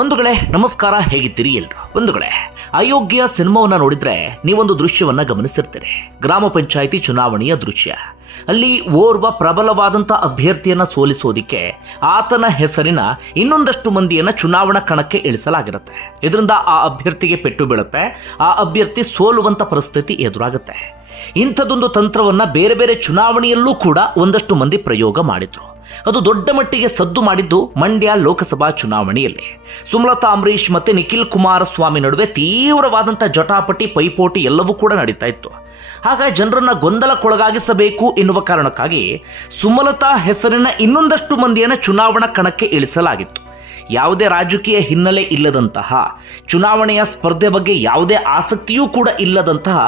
ಬಂಧುಗಳೇ, ನಮಸ್ಕಾರ, ಹೇಗಿದ್ದೀರಿ ಎಲ್ರು? ಬಂಧುಗಳೇ, ಅಯೋಗ್ಯ ಸಿನಿಮಾವನ್ನ ನೋಡಿದ್ರೆ ನೀವೊಂದು ದೃಶ್ಯವನ್ನ ಗಮನಿಸಿರ್ತೀರಿ. ಗ್ರಾಮ ಪಂಚಾಯಿತಿ ಚುನಾವಣೆಯ ದೃಶ್ಯ. ಅಲ್ಲಿ ಓರ್ವ ಪ್ರಬಲವಾದಂಥ ಅಭ್ಯರ್ಥಿಯನ್ನ ಸೋಲಿಸೋದಿಕ್ಕೆ ಆತನ ಹೆಸರಿನ ಇನ್ನೊಂದಷ್ಟು ಮಂದಿಯನ್ನ ಚುನಾವಣಾ ಕಣಕ್ಕೆ ಇಳಿಸಲಾಗಿರುತ್ತೆ. ಇದರಿಂದ ಆ ಅಭ್ಯರ್ಥಿಗೆ ಪೆಟ್ಟು ಬೀಳುತ್ತೆ, ಆ ಅಭ್ಯರ್ಥಿ ಸೋಲುವಂತ ಪರಿಸ್ಥಿತಿ ಎದುರಾಗುತ್ತೆ. ಇಂಥದೊಂದು ತಂತ್ರವನ್ನ ಬೇರೆ ಬೇರೆ ಚುನಾವಣೆಯಲ್ಲೂ ಕೂಡ ಒಂದಷ್ಟು ಮಂದಿ ಪ್ರಯೋಗ ಮಾಡಿದ್ರು. ಅದು ದೊಡ್ಡ ಮಟ್ಟಿಗೆ ಸದ್ದು ಮಾಡಿದ್ದು ಮಂಡ್ಯ ಲೋಕಸಭಾ ಚುನಾವಣೆಯಲ್ಲಿ. ಸುಮಲತಾ ಅಂಬರೀಶ್ ಮತ್ತೆ ನಿಖಿಲ್ ಕುಮಾರಸ್ವಾಮಿ ನಡುವೆ ತೀವ್ರವಾದಂಥ ಜಟಾಪಟಿ, ಪೈಪೋಟಿ ಎಲ್ಲವೂ ಕೂಡ ನಡೀತಾ ಇತ್ತು. ಆಗ ಜನರನ್ನ ಗೊಂದಲಕ್ಕೊಳಗಾಗಿಸಬೇಕು ಎನ್ನುವ ಕಾರಣಕ್ಕಾಗಿ ಸುಮಲತಾ ಹೆಸರಿನ ಇನ್ನೊಂದಷ್ಟು ಮಂದಿಯನ್ನು ಚುನಾವಣಾ ಕಣಕ್ಕೆ ಇಳಿಸಲಾಗಿತ್ತು. ಯಾವುದೇ ರಾಜಕೀಯ ಹಿನ್ನೆಲೆ ಇಲ್ಲದಂತಹ, ಚುನಾವಣೆಯ ಸ್ಪರ್ಧೆ ಬಗ್ಗೆ ಯಾವುದೇ ಆಸಕ್ತಿಯೂ ಕೂಡ ಇಲ್ಲದಂತಹ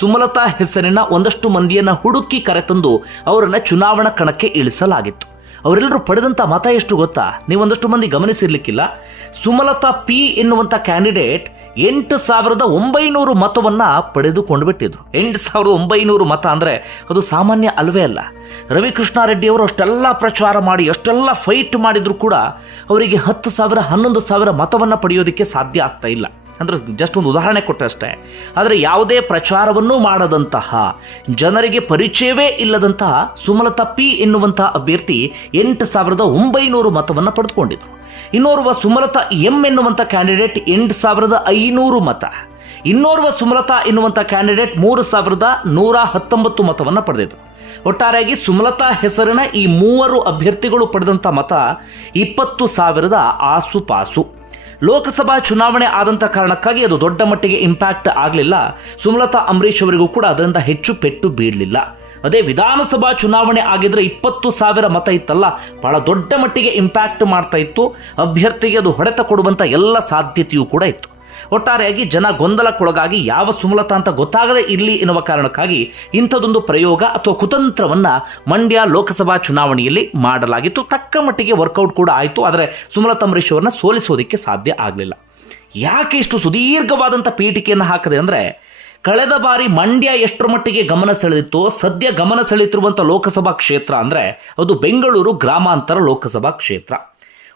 ಸುಮಲತಾ ಹೆಸರಿನ ಒಂದಷ್ಟು ಮಂದಿಯನ್ನು ಹುಡುಕಿ ಕರೆತಂದು ಅವರನ್ನು ಚುನಾವಣಾ ಕಣಕ್ಕೆ ಇಳಿಸಲಾಗಿತ್ತು. ಅವರೆಲ್ಲರೂ ಪಡೆದಂಥ ಮತ ಎಷ್ಟು ಗೊತ್ತಾ? ನೀವೊಂದಷ್ಟು ಮಂದಿ ಗಮನಿಸಿರ್ಲಿಕ್ಕಿಲ್ಲ. ಸುಮಲತಾ ಪಿ ಎನ್ನುವಂಥ ಕ್ಯಾಂಡಿಡೇಟ್ ಎಂಟು ಸಾವಿರದ ಒಂಬೈನೂರು ಮತವನ್ನು ಪಡೆದುಕೊಂಡು ಬಿಟ್ಟಿದ್ರು ಎಂಟು ಸಾವಿರದ ಒಂಬೈನೂರು ಮತ ಅಂದರೆ ಅದು ಸಾಮಾನ್ಯ ಅಲ್ವೇ ಅಲ್ಲ. ರವಿಕೃಷ್ಣಾರೆಡ್ಡಿಯವರು ಅಷ್ಟೆಲ್ಲ ಪ್ರಚಾರ ಮಾಡಿ, ಅಷ್ಟೆಲ್ಲ ಫೈಟ್ ಮಾಡಿದರೂ ಕೂಡ ಅವರಿಗೆ ಹತ್ತು ಸಾವಿರ, ಹನ್ನೊಂದು ಸಾವಿರ ಮತವನ್ನು ಪಡೆಯೋದಕ್ಕೆ ಸಾಧ್ಯ ಆಗ್ತಾ ಇಲ್ಲ. ಅಂದರೆ ಜಸ್ಟ್ ಒಂದು ಉದಾಹರಣೆ ಕೊಟ್ಟಷ್ಟೇ ಆದರೆ ಯಾವುದೇ ಪ್ರಚಾರವನ್ನೂ ಮಾಡದಂತಹ, ಜನರಿಗೆ ಪರಿಚಯವೇ ಇಲ್ಲದಂತಹ ಸುಮಲತಾ ಪಿ ಎನ್ನುವಂತಹ ಅಭ್ಯರ್ಥಿ ಎಂಟು ಸಾವಿರದ ಒಂಬೈನೂರು ಮತವನ್ನು ಪಡೆದುಕೊಂಡಿದ್ರು ಇನ್ನೋರ್ವ ಸುಮಲತಾ ಎಂ ಎನ್ನುವಂಥ ಕ್ಯಾಂಡಿಡೇಟ್ ಎಂಟು ಸಾವಿರದ ಐನೂರು ಮತ. ಇನ್ನೋರ್ವ ಸುಮಲತಾ ಎನ್ನುವಂಥ ಕ್ಯಾಂಡಿಡೇಟ್ ಮೂರು ಸಾವಿರದ ನೂರ ಹತ್ತೊಂಬತ್ತು ಮತವನ್ನು ಪಡೆದಿದ್ರು ಒಟ್ಟಾರೆಯಾಗಿ ಸುಮಲತಾ ಹೆಸರಿನ ಈ ಮೂವರು ಅಭ್ಯರ್ಥಿಗಳು ಪಡೆದಂಥ ಮತ ಇಪ್ಪತ್ತು ಸಾವಿರದ ಆಸುಪಾಸು. ಲೋಕಸಭಾ ಚುನಾವಣೆ ಆದಂಥ ಕಾರಣಕ್ಕಾಗಿ ಅದು ದೊಡ್ಡ ಮಟ್ಟಿಗೆ ಇಂಪ್ಯಾಕ್ಟ್ ಆಗಲಿಲ್ಲ. ಸುಮಲತಾ ಅಂಬರೀಷ್ ಅವರಿಗೂ ಕೂಡ ಅದರಿಂದ ಹೆಚ್ಚು ಪೆಟ್ಟು ಬೀಳಲಿಲ್ಲ. ಅದೇ ವಿಧಾನಸಭಾ ಚುನಾವಣೆ ಆಗಿದ್ರೆ ಇಪ್ಪತ್ತು ಸಾವಿರ ಮತ ಇತ್ತಲ್ಲ, ಬಹಳ ದೊಡ್ಡ ಮಟ್ಟಿಗೆ ಇಂಪ್ಯಾಕ್ಟ್ ಮಾಡ್ತಾ ಇತ್ತು. ಅಭ್ಯರ್ಥಿಗೆ ಅದು ಹೊಡೆತ ಕೊಡುವಂಥ ಎಲ್ಲ ಸಾಧ್ಯತೆಯೂ ಕೂಡ ಇತ್ತು. ಒಟ್ಟಾರೆಯಾಗಿ ಜನ ಗೊಂದಲಕ್ಕೊಳಗಾಗಿ ಯಾವ ಸುಮಲತಾ ಅಂತ ಗೊತ್ತಾಗದೇ ಇರಲಿ ಎನ್ನುವ ಕಾರಣಕ್ಕಾಗಿ ಇಂಥದೊಂದು ಪ್ರಯೋಗ ಅಥವಾ ಕುತಂತ್ರವನ್ನ ಮಂಡ್ಯ ಲೋಕಸಭಾ ಚುನಾವಣೆಯಲ್ಲಿ ಮಾಡಲಾಗಿತ್ತು. ತಕ್ಕ ಮಟ್ಟಿಗೆ ವರ್ಕೌಟ್ ಕೂಡ ಆಯಿತು. ಆದರೆ ಸುಮಲತಾ ಅಂಬರೀಶ್ ಅವರನ್ನ ಸೋಲಿಸೋದಕ್ಕೆ ಸಾಧ್ಯ ಆಗಲಿಲ್ಲ. ಯಾಕೆ ಇಷ್ಟು ಸುದೀರ್ಘವಾದಂಥ ಪೀಠಿಕೆಯನ್ನು ಹಾಕದೆ ಅಂದರೆ ಕಳೆದ ಬಾರಿ ಮಂಡ್ಯ ಎಷ್ಟರ ಮಟ್ಟಿಗೆ ಗಮನ ಸೆಳೆದಿತ್ತು, ಸದ್ಯ ಗಮನ ಸೆಳೆಯುತ್ತಿರುವಂಥ ಲೋಕಸಭಾ ಕ್ಷೇತ್ರ ಅಂದರೆ ಅದು ಬೆಂಗಳೂರು ಗ್ರಾಮಾಂತರ ಲೋಕಸಭಾ ಕ್ಷೇತ್ರ.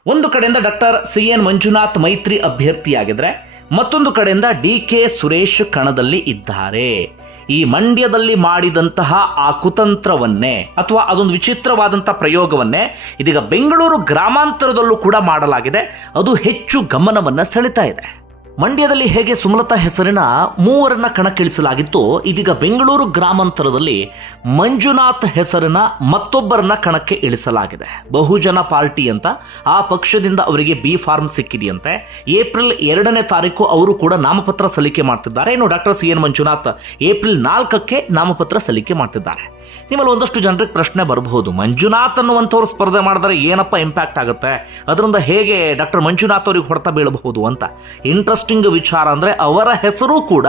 ಒಂದು ಕಡೆಯಿಂದ ಡಾಕ್ಟರ್ ಸಿ ಎನ್ ಮಂಜುನಾಥ್ ಮೈತ್ರಿ ಅಭ್ಯರ್ಥಿಯಾಗಿದ್ರೆ ಮತ್ತೊಂದು ಕಡೆಯಿಂದ ಡಿ ಕೆ ಸುರೇಶ್ ಕಣದಲ್ಲಿ ಇದ್ದಾರೆ. ಈ ಮಂಡ್ಯದಲ್ಲಿ ಮಾಡಿದಂತಹ ಆ ಕುತಂತ್ರವನ್ನೇ ಅಥವಾ ಅದೊಂದು ವಿಚಿತ್ರವಾದಂಥ ಪ್ರಯೋಗವನ್ನೇ ಇದೀಗ ಬೆಂಗಳೂರು ಗ್ರಾಮಾಂತರದಲ್ಲೂ ಕೂಡ ಮಾಡಲಾಗಿದೆ. ಅದು ಹೆಚ್ಚು ಗಮನವನ್ನು ಸೆಳೀತಾ ಇದೆ. ಮಂಡ್ಯದಲ್ಲಿ ಹೇಗೆ ಸುಮಲತಾ ಹೆಸರಿನ ಮೂವರನ್ನ ಕಣಕ್ಕಿಳಿಸಲಾಗಿತ್ತು ಇದೀಗ ಬೆಂಗಳೂರು ಗ್ರಾಮಾಂತರದಲ್ಲಿ ಮಂಜುನಾಥ್ ಹೆಸರಿನ ಮತ್ತೊಬ್ಬರನ್ನ ಕಣಕ್ಕೆ ಇಳಿಸಲಾಗಿದೆ. ಬಹುಜನ ಪಾರ್ಟಿ ಅಂತ ಆ ಪಕ್ಷದಿಂದ ಅವರಿಗೆ ಬಿ ಫಾರ್ಮ್ ಸಿಕ್ಕಿದೆಯಂತೆ. ಏಪ್ರಿಲ್ ಎರಡನೇ ತಾರೀಕು ಅವರು ಕೂಡ ನಾಮಪತ್ರ ಸಲ್ಲಿಕೆ ಮಾಡ್ತಿದ್ದಾರೆ. ಇನ್ನು doctor C N Manjunath April ನಾಲ್ಕಕ್ಕೆ ನಾಮಪತ್ರ ಸಲ್ಲಿಕೆ ಮಾಡ್ತಿದ್ದಾರೆ. ನಿಮ್ಮಲ್ಲಿ ಒಂದಷ್ಟು ಜನರಿಗೆ ಪ್ರಶ್ನೆ ಬರಬಹುದು. ಮಂಜುನಾಥ್ ಅನ್ನುವಂಥವ್ರು ಸ್ಪರ್ಧೆ ಮಾಡಿದ್ರೆ ಏನಪ್ಪ ಇಂಪ್ಯಾಕ್ಟ್ ಆಗುತ್ತೆ? ಅದರಿಂದ ಹೇಗೆ ಡಾಕ್ಟರ್ ಮಂಜುನಾಥ್ ಅವರಿಗೆ ಹೊಡೆತ ಬೀಳಬಹುದು ಅಂತ. ಇಂಟ್ರೆಸ್ಟಿಂಗ್ ವಿಚಾರ ಅಂದರೆ ಅವರ ಹೆಸರು ಕೂಡ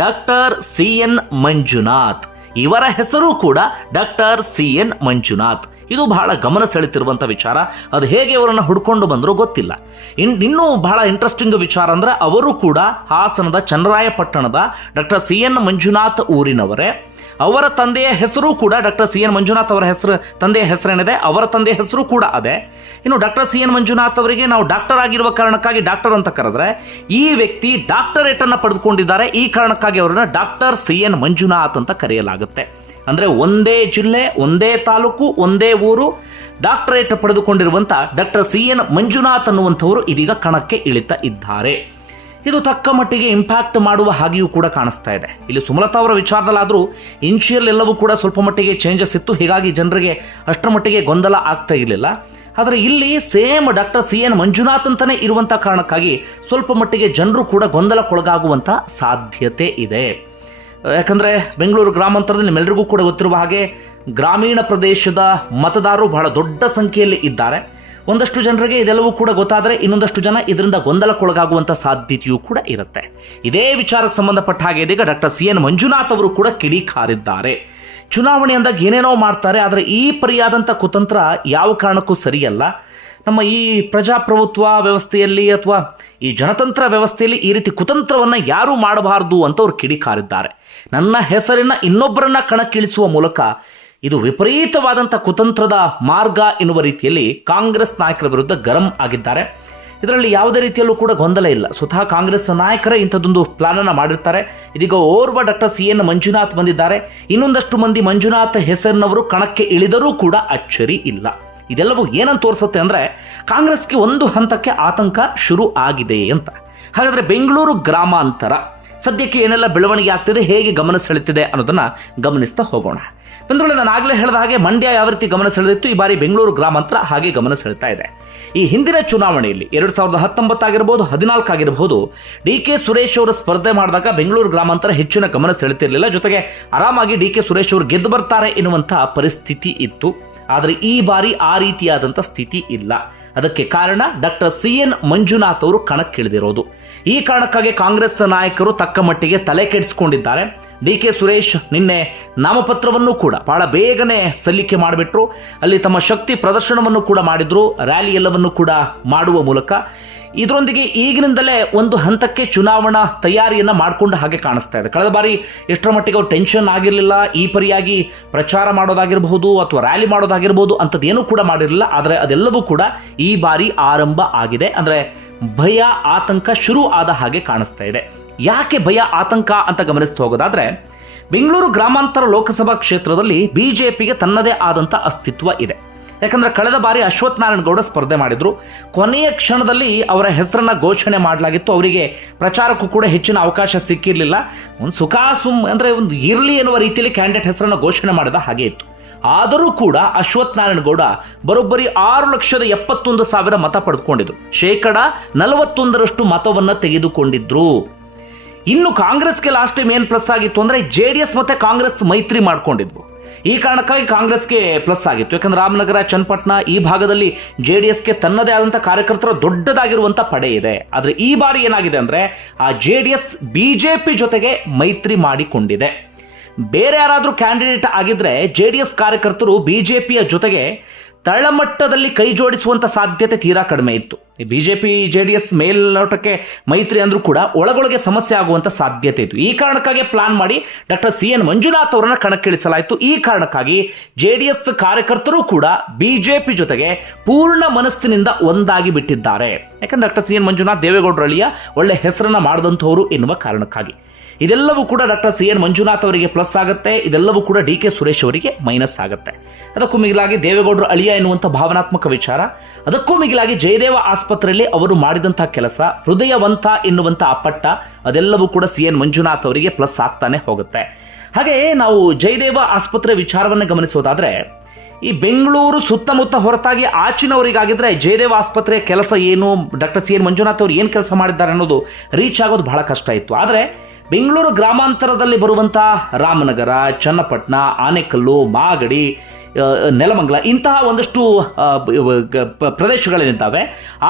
ಡಾಕ್ಟರ್ ಸಿ ಎನ್ ಮಂಜುನಾಥ್. ಇವರ ಹೆಸರು ಕೂಡ ಡಾಕ್ಟರ್ ಸಿ ಎನ್ ಮಂಜುನಾಥ್. ಇದು ಬಹಳ ಗಮನ ಸೆಳೆತಿರುವಂಥ ವಿಚಾರ. ಅದು ಹೇಗೆ ಅವರನ್ನು ಹುಡ್ಕೊಂಡು ಬಂದರೂ ಗೊತ್ತಿಲ್ಲ. ಇನ್, ಇನ್ನೂ ಬಹಳ ಇಂಟ್ರೆಸ್ಟಿಂಗ್ ವಿಚಾರ ಅಂದರೆ ಅವರು ಕೂಡ ಹಾಸನದ ಚನ್ನರಾಯಪಟ್ಟಣದ ಡಾಕ್ಟರ್ ಸಿ ಎನ್ ಮಂಜುನಾಥ್ ಊರಿನವರೇ. ಅವರ ತಂದೆಯ ಹೆಸರು ಕೂಡ ಡಾಕ್ಟರ್ ಸಿ ಎನ್ ಮಂಜುನಾಥ್ ಅವರ ಹೆಸರು, ತಂದೆಯ ಹೆಸರೇನಿದೆ, ಅವರ ತಂದೆಯ ಹೆಸರು ಕೂಡ ಅದೇ. ಇನ್ನು ಡಾಕ್ಟರ್ ಸಿ ಎನ್ ಮಂಜುನಾಥ್ ಅವರಿಗೆ ನಾವು ಡಾಕ್ಟರ್ ಆಗಿರುವ ಕಾರಣಕ್ಕಾಗಿ ಡಾಕ್ಟರ್ ಅಂತ ಕರೆದ್ರೆ, ಈ ವ್ಯಕ್ತಿ ಡಾಕ್ಟರೇಟ್ ಅನ್ನು ಪಡೆದುಕೊಂಡಿದ್ದಾರೆ, ಈ ಕಾರಣಕ್ಕಾಗಿ ಅವರನ್ನು ಡಾಕ್ಟರ್ ಸಿ ಎನ್ ಮಂಜುನಾಥ್ ಅಂತ ಕರೆಯಲಾಗುತ್ತೆ. ಅಂದರೆ ಒಂದೇ ಜಿಲ್ಲೆ, ಒಂದೇ ತಾಲೂಕು, ಒಂದೇ ಊರು ಡಾಕ್ಟರೇಟ್ ಪಡೆದುಕೊಂಡಿರುವಂಥ ಡಾಕ್ಟರ್ ಸಿ ಎನ್ ಮಂಜುನಾಥ್ ಅನ್ನುವಂಥವರು ಇದೀಗ ಕಣಕ್ಕೆ ಇಳಿತಾ ಇದ್ದಾರೆ. ಇದು ತಕ್ಕ ಮಟ್ಟಿಗೆ ಇಂಪ್ಯಾಕ್ಟ್ ಮಾಡುವ ಹಾಗೆಯೂ ಕೂಡ ಕಾಣಿಸ್ತಾ ಇದೆ. ಇಲ್ಲಿ ಸುಮಲತಾ ಅವರ ವಿಚಾರದಲ್ಲಾದರೂ ಇನ್ಶಿಯಲ್ ಎಲ್ಲವೂ ಕೂಡ ಸ್ವಲ್ಪ ಮಟ್ಟಿಗೆ ಚೇಂಜಸ್ ಇತ್ತು. ಹೀಗಾಗಿ ಜನರಿಗೆ ಅಷ್ಟರ ಮಟ್ಟಿಗೆ ಗೊಂದಲ ಆಗ್ತಾ ಇರಲಿಲ್ಲ. ಆದರೆ ಇಲ್ಲಿ same doctor C N Manjunath ಅಂತಲೇ ಇರುವಂಥ ಕಾರಣಕ್ಕಾಗಿ ಸ್ವಲ್ಪ ಮಟ್ಟಿಗೆ ಜನರು ಕೂಡ ಗೊಂದಲಕ್ಕೊಳಗಾಗುವಂಥ ಸಾಧ್ಯತೆ ಇದೆ. ಯಾಕಂದರೆ ಬೆಂಗಳೂರು ಗ್ರಾಮಾಂತರದಲ್ಲಿ ನಿಮ್ಮೆಲ್ಲರಿಗೂ ಕೂಡ ಗೊತ್ತಿರುವ ಹಾಗೆ ಗ್ರಾಮೀಣ ಪ್ರದೇಶದ ಮತದಾರರು ಬಹಳ ದೊಡ್ಡ ಸಂಖ್ಯೆಯಲ್ಲಿ ಇದ್ದಾರೆ. ಒಂದಷ್ಟು ಜನರಿಗೆ ಇದೆಲ್ಲವೂ ಕೂಡ ಗೊತ್ತಾದರೆ ಇನ್ನೊಂದಷ್ಟು ಜನ ಇದರಿಂದ ಗೊಂದಲಕ್ಕೊಳಗಾಗುವಂಥ ಸಾಧ್ಯತೆಯೂ ಕೂಡ ಇರುತ್ತೆ. ಇದೇ ವಿಚಾರಕ್ಕೆ ಸಂಬಂಧಪಟ್ಟ ಹಾಗೆ ಇದೀಗ ಡಾಕ್ಟರ್ ಸಿ ಎನ್ ಮಂಜುನಾಥ್ ಅವರು ಕೂಡ ಕಿಡಿಕಾರಿದ್ದಾರೆ ಚುನಾವಣೆ ಅಂದಾಗ ಏನೇನೋ ಮಾಡ್ತಾರೆ, ಆದರೆ ಈ ಪರಿಯಾದಂಥ ಕುತಂತ್ರ ಯಾವ ಕಾರಣಕ್ಕೂ ಸರಿಯಲ್ಲ. ನಮ್ಮ ಈ ಪ್ರಜಾಪ್ರಭುತ್ವ ವ್ಯವಸ್ಥೆಯಲ್ಲಿ ಅಥವಾ ಈ ಜನತಂತ್ರ ವ್ಯವಸ್ಥೆಯಲ್ಲಿ ಈ ರೀತಿ ಕುತಂತ್ರವನ್ನು ಯಾರೂ ಮಾಡಬಾರದು ಅಂತ ಅವರು ಕಿಡಿಕಾರಿದ್ದಾರೆ ನನ್ನ ಹೆಸರಿನ ಇನ್ನೊಬ್ಬರನ್ನ ಕಣಕ್ಕಿಳಿಸುವ ಮೂಲಕ ಇದು ವಿಪರೀತವಾದಂಥ ಕುತಂತ್ರದ ಮಾರ್ಗ ಎನ್ನುವ ರೀತಿಯಲ್ಲಿ ಕಾಂಗ್ರೆಸ್ ನಾಯಕರ ವಿರುದ್ಧ ಗರಂ ಆಗಿದ್ದಾರೆ. ಇದರಲ್ಲಿ ಯಾವುದೇ ರೀತಿಯಲ್ಲೂ ಕೂಡ ಗೊಂದಲ ಇಲ್ಲ. ಸ್ವತಃ ಕಾಂಗ್ರೆಸ್ ನಾಯಕರೇ ಇಂಥದ್ದೊಂದು ಪ್ಲಾನನ್ನು ಮಾಡಿರ್ತಾರೆ. ಇದೀಗ ಓರ್ವ ಡಾಕ್ಟರ್ ಸಿ ಎನ್ ಮಂಜುನಾಥ್ ಬಂದಿದ್ದಾರೆ. ಇನ್ನೊಂದಷ್ಟು ಮಂದಿ ಮಂಜುನಾಥ್ ಹೆಸರಿನವರು ಕಣಕ್ಕೆ ಇಳಿದರೂ ಕೂಡ ಅಚ್ಚರಿ ಇಲ್ಲ. ಇದೆಲ್ಲವೂ ಏನಂತ ತೋರಿಸುತ್ತೆ ಅಂದರೆ ಕಾಂಗ್ರೆಸ್ಗೆ ಒಂದು ಹಂತಕ್ಕೆ ಆತಂಕ ಶುರು ಆಗಿದೆ ಅಂತ. ಹಾಗಾದರೆ ಬೆಂಗಳೂರು ಗ್ರಾಮಾಂತರ, ಸದ್ಯಕ್ಕೆ ಏನೆಲ್ಲ ಬೆಳವಣಿಗೆ ಆಗ್ತಿದೆ, ಹೇಗೆ ಗಮನ ಸೆಳೆತಿದೆ ಅನ್ನೋದನ್ನು ಗಮನಿಸ್ತಾ ಹೋಗೋಣ. ಬಂದ್ರೆ ನಾನು ಆಗಲೇ ಹೇಳಿದ ಹಾಗೆ ಮಂಡ್ಯ ಯಾವ ರೀತಿ ಗಮನ ಸೆಳೆದಿತ್ತು, ಈ ಬಾರಿ ಬೆಂಗಳೂರು ಗ್ರಾಮಾಂತರ ಹಾಗೆ ಗಮನ ಸೆಳೆತಾ ಇದೆ. ಈ ಹಿಂದಿನ ಚುನಾವಣೆಯಲ್ಲಿ ಎರಡು ಸಾವಿರದ ಹತ್ತೊಂಬತ್ತಾಗಿರ್ಬೋದು ಹದಿನಾಲ್ಕಾಗಿರ್ಬೋದು ಡಿ ಕೆ ಸುರೇಶ್ ಅವರು ಸ್ಪರ್ಧೆ ಮಾಡಿದಾಗ ಬೆಂಗಳೂರು ಗ್ರಾಮಾಂತರ ಹೆಚ್ಚಿನ ಗಮನ ಸೆಳೆತಿರಲಿಲ್ಲ. ಜೊತೆಗೆ ಆರಾಮಾಗಿ ಡಿ ಕೆ ಸುರೇಶ್ ಅವರು ಗೆದ್ದು ಬರ್ತಾರೆ ಎನ್ನುವಂಥ ಪರಿಸ್ಥಿತಿ ಇತ್ತು. ಆದರೆ ಈ ಬಾರಿ ಆ ರೀತಿಯಾದಂಥ ಸ್ಥಿತಿ ಇಲ್ಲ. ಅದಕ್ಕೆ ಕಾರಣ ಡಾಕ್ಟರ್ ಸಿ ಎನ್ ಮಂಜುನಾಥ್ ಅವರು ಕಣಕ್ಕಿಳಿದಿರೋದು. ಈ ಕಾರಣಕ್ಕಾಗಿ ಕಾಂಗ್ರೆಸ್ ನಾಯಕರು ತಕ್ಕ ಮಟ್ಟಿಗೆ ತಲೆ ಕೆಡಿಸಿಕೊಂಡಿದ್ದಾರೆ. ಡಿ ಕೆ ಸುರೇಶ್ ನಿನ್ನೆ ನಾಮಪತ್ರವನ್ನು ಕೂಡ ಬಹಳ ಬೇಗನೆ ಸಲ್ಲಿಕೆ ಮಾಡಿಬಿಟ್ರು. ಅಲ್ಲಿ ತಮ್ಮ ಶಕ್ತಿ ಪ್ರದರ್ಶನವನ್ನು ಕೂಡ ಮಾಡಿದ್ರು. ರ್ಯಾಲಿ ಎಲ್ಲವನ್ನು ಕೂಡ ಮಾಡುವ ಮೂಲಕ. ಇದರೊಂದಿಗೆ ಈಗಿನಿಂದಲೇ ಒಂದು ಹಂತಕ್ಕೆ ಚುನಾವಣಾ ತಯಾರಿಯನ್ನು ಮಾಡಿಕೊಂಡ ಹಾಗೆ ಕಾಣಿಸ್ತಾ ಇದೆ. ಕಳೆದ ಬಾರಿ ಎಷ್ಟರ ಮಟ್ಟಿಗೆ ಅವ್ರು ಟೆನ್ಷನ್ ಆಗಿರಲಿಲ್ಲ. ಈ ಪರಿಯಾಗಿ ಪ್ರಚಾರ ಮಾಡೋದಾಗಿರಬಹುದು ಅಥವಾ ರ್ಯಾಲಿ ಮಾಡೋದಾಗಿರ್ಬೋದು ಅಂಥದ್ದೇನೂ ಕೂಡ ಮಾಡಿರಲಿಲ್ಲ. ಆದರೆ ಅದೆಲ್ಲವೂ ಕೂಡ ಈ ಬಾರಿ ಆರಂಭ ಆಗಿದೆ. ಅಂದರೆ ಭಯ, ಆತಂಕ ಶುರು ಆದ ಹಾಗೆ ಕಾಣಿಸ್ತಾ ಇದೆ. ಯಾಕೆ ಭಯ, ಆತಂಕ ಅಂತ ಗಮನಿಸ್ತಾ ಹೋಗೋದಾದ್ರೆ, ಬೆಂಗಳೂರು ಗ್ರಾಮಾಂತರ ಲೋಕಸಭಾ ಕ್ಷೇತ್ರದಲ್ಲಿ ಬಿಜೆಪಿಗೆ ತನ್ನದೇ ಆದಂಥ ಅಸ್ತಿತ್ವ ಇದೆ. ಯಾಕಂದ್ರೆ ಕಳೆದ ಬಾರಿ ಅಶ್ವಥ್ ನಾರಾಯಣ ಗೌಡ ಸ್ಪರ್ಧೆ ಮಾಡಿದ್ರು. ಕೊನೆಯ ಕ್ಷಣದಲ್ಲಿ ಅವರ ಹೆಸರನ್ನ ಘೋಷಣೆ ಮಾಡಲಾಗಿತ್ತು. ಅವರಿಗೆ ಪ್ರಚಾರಕ್ಕೂ ಕೂಡ ಹೆಚ್ಚಿನ ಅವಕಾಶ ಸಿಕ್ಕಿರಲಿಲ್ಲ. ಒಂದು ಸುಖಾಸುಮ್ ಅಂದರೆ ಒಂದು ಇರಲಿ ಎನ್ನುವ ರೀತಿಯಲ್ಲಿ ಕ್ಯಾಂಡಿಡೇಟ್ ಹೆಸರನ್ನು ಘೋಷಣೆ ಮಾಡಿದ ಹಾಗೆ ಇತ್ತು. ಆದರೂ ಕೂಡ ಅಶ್ವಥ್ ನಾರಾಯಣ ಗೌಡ ಬರೋಬ್ಬರಿ ಆರು ಲಕ್ಷದ ಎಪ್ಪತ್ತೊಂದು ಸಾವಿರ ಮತ ಪಡೆದುಕೊಂಡಿದ್ರು ಶೇಕಡ ನಲವತ್ತೊಂದರಷ್ಟು ಮತವನ್ನು ತೆಗೆದುಕೊಂಡಿದ್ರು. ಇನ್ನು ಕಾಂಗ್ರೆಸ್ಗೆ ಲಾಸ್ಟ್ ಟೈಮ್ ಏನು ಪ್ಲಸ್ ಆಗಿತ್ತು ಅಂದರೆ ಜೆ ಡಿ ಎಸ್ ಮತ್ತು ಕಾಂಗ್ರೆಸ್ ಮೈತ್ರಿ ಮಾಡ್ಕೊಂಡಿದ್ವು ಈ ಕಾರಣಕ್ಕಾಗಿ ಕಾಂಗ್ರೆಸ್ಗೆ ಪ್ಲಸ್ ಆಗಿತ್ತು. ಯಾಕಂದ್ರೆ ರಾಮನಗರ, ಚನ್ನಪಟ್ಟಣ ಈ ಭಾಗದಲ್ಲಿ ಜೆ ಡಿ ಎಸ್ಗೆ ತನ್ನದೇ ಆದಂಥ ಕಾರ್ಯಕರ್ತರ ದೊಡ್ಡದಾಗಿರುವಂಥ ಪಡೆ ಇದೆ. ಆದರೆ ಈ ಬಾರಿ ಏನಾಗಿದೆ ಅಂದರೆ ಆ J D S B J P ಜೊತೆಗೆ ಮೈತ್ರಿ ಮಾಡಿಕೊಂಡಿದೆ. ಬೇರೆ ಯಾರಾದರೂ ಕ್ಯಾಂಡಿಡೇಟ್ ಆಗಿದ್ರೆ ಜೆ ಡಿ ಎಸ್ ಕಾರ್ಯಕರ್ತರು ಬಿ ಜೆ ಪಿಯ ಜೊತೆಗೆ ತಳಮಟ್ಟದಲ್ಲಿ ಕೈ ಜೋಡಿಸುವಂಥ ಸಾಧ್ಯತೆ ತೀರಾ ಕಡಿಮೆ ಇತ್ತು. B J P J D S ಮೇಲ್ನೋಟಕ್ಕೆ ಮೈತ್ರಿ ಅಂದರೂ ಕೂಡ ಒಳಗೊಳಗೆ ಸಮಸ್ಯೆ ಆಗುವಂಥ ಸಾಧ್ಯತೆ ಇತ್ತು. ಈ ಕಾರಣಕ್ಕಾಗಿ ಪ್ಲಾನ್ ಮಾಡಿ ಡಾಕ್ಟರ್ ಸಿ ಎನ್ ಮಂಜುನಾಥ್ ಅವರನ್ನು ಕಣಕ್ಕಿಳಿಸಲಾಯಿತು. ಈ ಕಾರಣಕ್ಕಾಗಿ ಜೆ ಡಿ ಎಸ್ ಕಾರ್ಯಕರ್ತರು ಕೂಡ ಬಿ ಜೆ ಪಿ ಜೊತೆಗೆ ಪೂರ್ಣ ಮನಸ್ಸಿನಿಂದ ಒಂದಾಗಿ ಬಿಟ್ಟಿದ್ದಾರೆ. ಯಾಕಂದ್ರೆ ಡಾಕ್ಟರ್ ಸಿ ಎನ್ ಮಂಜುನಾಥ್ ದೇವೇಗೌಡರಳ್ಳಿಯ ಒಳ್ಳೆ ಹೆಸರನ್ನು ಮಾಡಿದಂಥವರು ಎನ್ನುವ ಕಾರಣಕ್ಕಾಗಿ. ಇದೆಲ್ಲವೂ ಕೂಡ ಡಾಕ್ಟರ್ ಸಿ ಎನ್ ಮಂಜುನಾಥ್ ಅವರಿಗೆ ಪ್ಲಸ್ ಆಗುತ್ತೆ. ಇದೆಲ್ಲವೂ ಕೂಡ ಡಿ ಕೆ ಸುರೇಶ್ ಅವರಿಗೆ ಮೈನಸ್ ಆಗುತ್ತೆ. ಅದಕ್ಕೂ ಮಿಗಿಲಾಗಿ ದೇವೇಗೌಡರು ಅಳಿಯ ಎನ್ನುವಂಥ ಭಾವನಾತ್ಮಕ ವಿಚಾರ. ಅದಕ್ಕೂ ಮಿಗಿಲಾಗಿ ಜಯದೇವ ಆಸ್ಪತ್ರೆಯಲ್ಲಿ ಅವರು ಮಾಡಿದಂಥ ಕೆಲಸ, ಹೃದಯವಂತ ಎನ್ನುವಂಥ ಅಪ್ಪಟ್ಟ ಅದೆಲ್ಲವೂ ಕೂಡ ಸಿ ಎನ್ ಮಂಜುನಾಥ್ ಅವರಿಗೆ ಪ್ಲಸ್ ಆಗ್ತಾನೆ ಹೋಗುತ್ತೆ. ಹಾಗೆ ನಾವು ಜಯದೇವ ಆಸ್ಪತ್ರೆ ವಿಚಾರವನ್ನು ಗಮನಿಸೋದಾದ್ರೆ ಈ ಬೆಂಗಳೂರು ಸುತ್ತಮುತ್ತ ಹೊರತಾಗಿ ಆಚಿನವರಿಗಾಗಿದ್ರೆ ಜಯದೇವ ಆಸ್ಪತ್ರೆ ಕೆಲಸ ಏನು? ಡಾಕ್ಟರ್ ಸಿ ಎನ್ ಮಂಜುನಾಥ್ ಅವರು ಏನು ಕೆಲಸ ಮಾಡಿದ್ದಾರೆ ಅನ್ನೋದು ರೀಚ್ ಆಗೋದು ಬಹಳ ಕಷ್ಟ ಇತ್ತು. ಆದರೆ ಬೆಂಗಳೂರು ಗ್ರಾಮಾಂತರದಲ್ಲಿ ಬರುವಂಥ ರಾಮನಗರ, ಚನ್ನಪಟ್ಟಣ, ಆನೆಕಲ್ಲು, ಮಾಗಡಿ ನೆಲಮಂಗಲ ಇಂತಹ ಒಂದಷ್ಟು ಪ್ರದೇಶಗಳೇನಿದ್ದಾವೆ.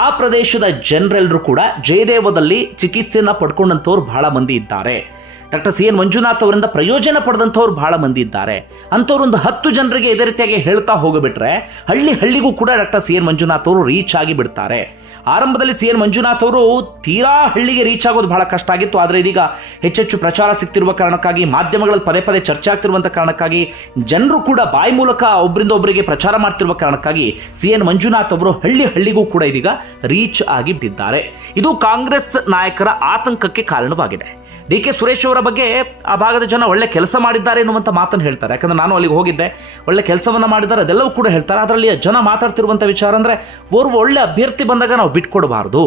ಆ ಪ್ರದೇಶದ ಜನರೆಲ್ಲರೂ ಕೂಡ ಜಯದೇವದಲ್ಲಿ ಚಿಕಿತ್ಸೆಯನ್ನು ಪಡ್ಕೊಂಡಂಥವ್ರು ಬಹಳ ಮಂದಿ ಇದ್ದಾರೆ. ಡಾಕ್ಟರ್ ಸಿ ಎನ್ ಮಂಜುನಾಥ್ ಅವರಿಂದ ಪ್ರಯೋಜನ ಪಡೆದಂಥವ್ರು ಬಹಳ ಮಂದಿ ಇದ್ದಾರೆ. ಅಂಥವ್ರು ಒಂದು ಹತ್ತು ಜನರಿಗೆ ಇದೇ ರೀತಿಯಾಗಿ ಹೇಳ್ತಾ ಹೋಗಿಬಿಟ್ರೆ ಹಳ್ಳಿ ಹಳ್ಳಿಗೂ ಕೂಡ ಡಾಕ್ಟರ್ ಸಿ ಎನ್ ಮಂಜುನಾಥ್ ಅವರು ರೀಚ್ ಆಗಿ ಬಿಡ್ತಾರೆ. ಆರಂಭದಲ್ಲಿ ಸಿ ಎನ್ ಮಂಜುನಾಥ್ ಅವರು ತೀರಾ ಹಳ್ಳಿಗೆ ರೀಚ್ ಆಗೋದು ಬಹಳ ಕಷ್ಟ ಆಗಿತ್ತು. ಆದರೆ ಇದೀಗ ಹೆಚ್ಚೆಚ್ಚು ಪ್ರಚಾರ ಸಿಗ್ತಿರುವ ಕಾರಣಕ್ಕಾಗಿ, ಮಾಧ್ಯಮಗಳಲ್ಲಿ ಪದೇ ಪದೇ ಚರ್ಚೆ ಆಗ್ತಿರುವಂಥ ಕಾರಣಕ್ಕಾಗಿ, ಜನರು ಕೂಡ ಬಾಯಿ ಮೂಲಕ ಒಬ್ಬರಿಂದ ಒಬ್ಬರಿಗೆ ಪ್ರಚಾರ ಮಾಡ್ತಿರುವ ಕಾರಣಕ್ಕಾಗಿ ಸಿ ಎನ್ ಮಂಜುನಾಥ್ ಅವರು ಹಳ್ಳಿ ಹಳ್ಳಿಗೂ ಕೂಡ ಇದೀಗ ರೀಚ್ ಆಗಿ ಬಿಟ್ಟಿದ್ದಾರೆ ಇದು ಕಾಂಗ್ರೆಸ್ ನಾಯಕರ ಆತಂಕಕ್ಕೆ ಕಾರಣವಾಗಿದೆ. ಡಿ ಕೆ ಸುರೇಶ್ ಅವರ ಬಗ್ಗೆ ಆ ಭಾಗದ ಜನ ಒಳ್ಳೆ ಕೆಲಸ ಮಾಡಿದ್ದಾರೆ ಎನ್ನುವಂಥ ಮಾತನ್ನು ಹೇಳ್ತಾರೆ. ಯಾಕಂದ್ರೆ ನಾನು ಅಲ್ಲಿಗೆ ಹೋಗಿದ್ದೆ, ಒಳ್ಳೆ ಕೆಲಸವನ್ನು ಮಾಡಿದ್ದಾರೆ, ಅದೆಲ್ಲವೂ ಕೂಡ ಹೇಳ್ತಾರೆ. ಅದರಲ್ಲಿ ಜನ ಮಾತಾಡ್ತಿರುವಂಥ ವಿಚಾರ ಅಂದರೆ ಓರ್ವ ಒಳ್ಳೆ ಅಭ್ಯರ್ಥಿ ಬಂದಾಗ ನಾವು ಬಿಟ್ಕೊಡಬಾರ್ದು.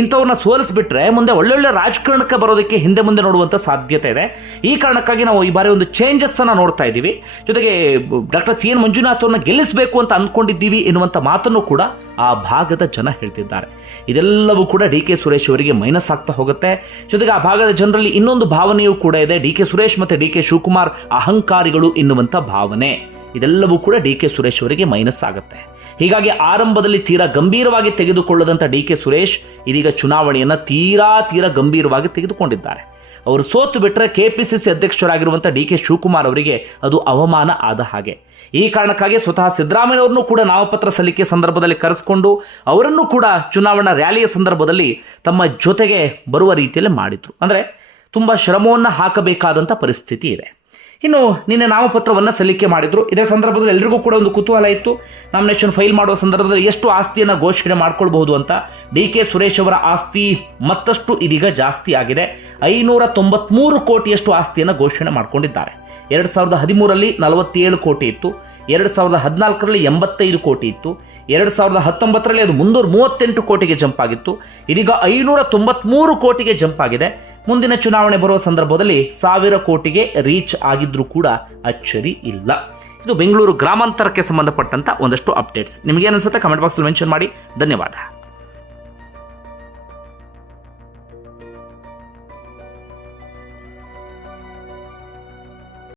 ಇಂಥವ್ರನ್ನ ಸೋಲಿಸ್ಬಿಟ್ರೆ ಮುಂದೆ ಒಳ್ಳೊಳ್ಳೆ ರಾಜಕಾರಣಕ್ಕೆ ಬರೋದಕ್ಕೆ ಹಿಂದೆ ಮುಂದೆ ನೋಡುವಂಥ ಸಾಧ್ಯತೆ ಇದೆ. ಈ ಕಾರಣಕ್ಕಾಗಿ ನಾವು ಈ ಬಾರಿ ಒಂದು ಚೇಂಜಸ್ ಅನ್ನ ನೋಡ್ತಾ ಇದ್ದೀವಿ. ಜೊತೆಗೆ, ಡಾಕ್ಟರ್ ಸಿ ಎನ್ ಮಂಜುನಾಥ್ ಅವ್ರನ್ನ ಗೆಲ್ಲಿಸಬೇಕು ಅಂತ ಅಂದ್ಕೊಂಡಿದ್ದೀವಿ ಎನ್ನುವಂಥ ಮಾತನ್ನು ಕೂಡ ಆ ಭಾಗದ ಜನ ಹೇಳ್ತಿದ್ದಾರೆ. ಇದೆಲ್ಲವೂ ಕೂಡ ಡಿ ಕೆ ಸುರೇಶ್ ಅವರಿಗೆ ಮೈನಸ್ ಆಗ್ತಾ ಹೋಗುತ್ತೆ. ಜೊತೆಗೆ ಆ ಭಾಗದ ಜನರಲ್ಲಿ ಇನ್ನೊಂದು ಭಾವನೆಯೂ ಕೂಡ ಇದೆ. ಡಿ ಕೆ ಸುರೇಶ್ ಮತ್ತು ಡಿ ಕೆ ಶಿವಕುಮಾರ್ ಅಹಂಕಾರಿಗಳು ಎನ್ನುವಂಥ ಭಾವನೆ. ಇದೆಲ್ಲವೂ ಕೂಡ ಡಿ ಕೆ ಸುರೇಶ್ ಅವರಿಗೆ ಮೈನಸ್ ಆಗುತ್ತೆ. ಹೀಗಾಗಿ ಆರಂಭದಲ್ಲಿ ತೀರಾ ಗಂಭೀರವಾಗಿ ತೆಗೆದುಕೊಳ್ಳದಂಥ ಡಿ ಕೆ ಸುರೇಶ್ ಇದೀಗ ಚುನಾವಣೆಯನ್ನು ತೀರಾ ತೀರಾ ಗಂಭೀರವಾಗಿ ತೆಗೆದುಕೊಂಡಿದ್ದಾರೆ. ಅವರು ಸೋತು ಬಿಟ್ಟರೆ ಕೆ ಪಿ ಸಿ ಸಿ ಅಧ್ಯಕ್ಷರಾಗಿರುವಂಥ ಡಿ ಕೆ ಶಿವಕುಮಾರ್ ಅವರಿಗೆ ಅದು ಅವಮಾನ ಆದ ಹಾಗೆ. ಈ ಕಾರಣಕ್ಕಾಗಿ ಸ್ವತಃ ಸಿದ್ದರಾಮಯ್ಯವ್ರನ್ನೂ ಕೂಡ ನಾಮಪತ್ರ ಸಲ್ಲಿಕೆ ಸಂದರ್ಭದಲ್ಲಿ ಕರೆಸಿಕೊಂಡು ಅವರನ್ನು ಕೂಡ ಚುನಾವಣಾ ರ್ಯಾಲಿಯ ಸಂದರ್ಭದಲ್ಲಿ ತಮ್ಮ ಜೊತೆಗೆ ಬರುವ ರೀತಿಯಲ್ಲಿ ಮಾಡಿದರು. ಅಂದರೆ ತುಂಬ ಶ್ರಮವನ್ನು ಹಾಕಬೇಕಾದಂಥ ಪರಿಸ್ಥಿತಿ ಇದೆ. ಇನ್ನು ನಿನ್ನೆ ನಾಮಪತ್ರವನ್ನು ಸಲ್ಲಿಕೆ ಮಾಡಿದರು. ಇದೇ ಸಂದರ್ಭದಲ್ಲಿ ಎಲ್ರಿಗೂ ಕೂಡ ಒಂದು ಕುತೂಹಲ ಇತ್ತು. ನಾಮಿನೇಷನ್ ಫೈಲ್ ಮಾಡುವ ಸಂದರ್ಭದಲ್ಲಿ ಎಷ್ಟು ಆಸ್ತಿಯನ್ನು ಘೋಷಣೆ ಮಾಡ್ಕೊಳ್ಬಹುದು ಅಂತ ಡಿ ಕೆ ಸುರೇಶ್ ಅವರ ಆಸ್ತಿ ಮತ್ತಷ್ಟು ಇದೀಗ ಜಾಸ್ತಿ ಆಗಿದೆ. ಐನೂರ ತೊಂಬತ್ಮೂರು ಕೋಟಿಯಷ್ಟು ಆಸ್ತಿಯನ್ನು ಘೋಷಣೆ ಮಾಡಿಕೊಂಡಿದ್ದಾರೆ. ಎರಡು ಸಾವಿರದ ಹದಿಮೂರರಲ್ಲಿ ನಲವತ್ತೇಳು ಕೋಟಿ ಇತ್ತು. ಎರಡು ಸಾವಿರದ ಹದಿನಾಲ್ಕರಲ್ಲಿ ಎಂಬತ್ತೈದು ಕೋಟಿ ಇತ್ತು. ಎರಡು ಸಾವಿರದ ಹತ್ತೊಂಬತ್ತರಲ್ಲಿ ಅದು ಮುನ್ನೂರ ಮೂವತ್ತೆಂಟು ಕೋಟಿಗೆ ಜಂಪ್ ಆಗಿತ್ತು. ಇದೀಗ ಐನೂರ ತೊಂಬತ್ತ್ಮೂರು ಕೋಟಿಗೆ ಜಂಪ್ ಆಗಿದೆ. ಮುಂದಿನ ಚುನಾವಣೆ ಬರುವ ಸಂದರ್ಭದಲ್ಲಿ ಸಾವಿರ ಕೋಟಿಗೆ ರೀಚ್ ಆಗಿದ್ರೂ ಕೂಡ ಅಚ್ಚರಿ ಇಲ್ಲ. ಇದು ಬೆಂಗಳೂರು ಗ್ರಾಮಾಂತರಕ್ಕೆ ಸಂಬಂಧಪಟ್ಟಂಥ ಒಂದಷ್ಟು ಅಪ್ಡೇಟ್ಸ್. ನಿಮಗೇನು ಅನಿಸುತ್ತೆ? ಕಮೆಂಟ್ ಬಾಕ್ಸಲ್ಲಿ ಮೆನ್ಷನ್ ಮಾಡಿ. ಧನ್ಯವಾದ.